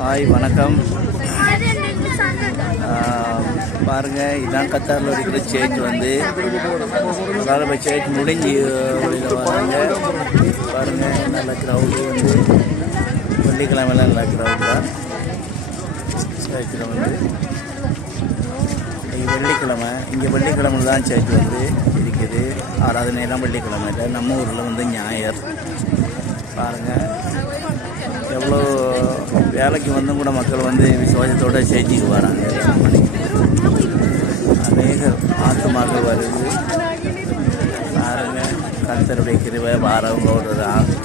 Hi வணக்கம். பாருங்கள், இதுதான் கத்தாரில் இருக்கிற சேர்ச் வந்து அதனால் இப்போ சேர்ச் முடிஞ்சு வெளியில் வராங்க. பாருங்கள், நல்ல க்ரௌடு வந்து வெள்ளிக்கிழமைலாம் நல்ல க்ரௌட் தான். சேர்ச்சில் வந்து வெள்ளிக்கிழமை இங்கே வெள்ளிக்கிழமை தான் சேர்ச் வந்து இருக்குது. ஆராதனையெல்லாம் வெள்ளிக்கிழமையில், நம்ம ஊரில் வந்து ஞாயிறு. பாருங்கள், எவ்வளோ வேலைக்கு வந்தும் கூட மக்கள் வந்து விசுவாசத்தோடு சேர்ச்சிக்கு வராங்க. அநேக ஆத்மாக்கள் வருது. பாருங்கள், கர்த்தருடைய கிருபை வாரவங்களோட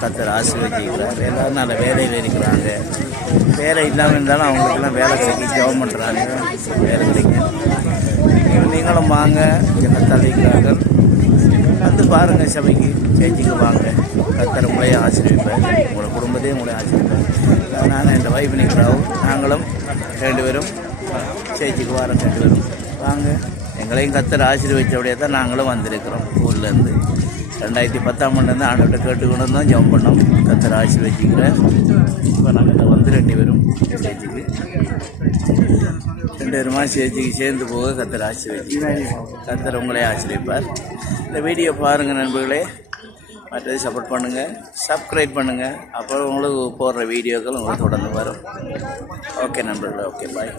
கர்த்தர் ஆசீர்வதிக்கிறார். எல்லோரும் நல்ல வேலையில் இருக்கிறாங்க. வேலை இல்லாமல் இருந்தாலும் அவங்களுக்கெல்லாம் வேலை செய்ய ஜெபம் பண்ணுறாங்க, வேலை கிடைக்கும். நீங்களும் வாங்க, கர்த்தர் இருக்கிறார்கள். வந்து பாருங்கள், சபைக்கு சேர்ச்சிக்கு வாங்க. கர்த்தர் உங்களையே ஆசீர்வதிப்பார், உங்களோட குடும்பத்தையும் உங்களை ஆசீர்வதிப்பார். நான் இந்த வைஃப் நிற்கிறாவும் நாங்களும் 2 பேரும் சேர்ச்சிக்கு வாரம் 2 பேரும் வாங்க. எங்களையும் கர்த்தர் ஆசீர்வதிச்சபடியே தான் நாங்களும் வந்திருக்கிறோம். ஊர்லேருந்து 2010ஆம் ஆண்டுலேருந்து ஆண்டவர்கிட்ட கேட்டுக்கொண்டு வந்தோம், ஜெபம் பண்ணோம். கர்த்தர் ஆசீர்வதிக்கிறேன். இப்போ நாங்கள் வந்து 2 பேரும் சேர்ச்சிக்கு 2 பேருமா சேர்ச்சிக்கு சேர்ந்து போக கர்த்தர் ஆசீர்வதிக்கிறேன். கர்த்தர் உங்களே ஆசீர்வதிப்பார். இந்த வீடியோ பாருங்கள் நண்பர்களே. மற்றது சப்போர்ட் பண்ணுங்கள், சப்ஸ்கிரைப் பண்ணுங்கள். அப்புறம் உங்களுக்கு போடுற வீடியோக்கள் உங்களுக்கு தொடர்ந்து வரும். ஓகே நண்பர்களே, ஓகே, பாய்.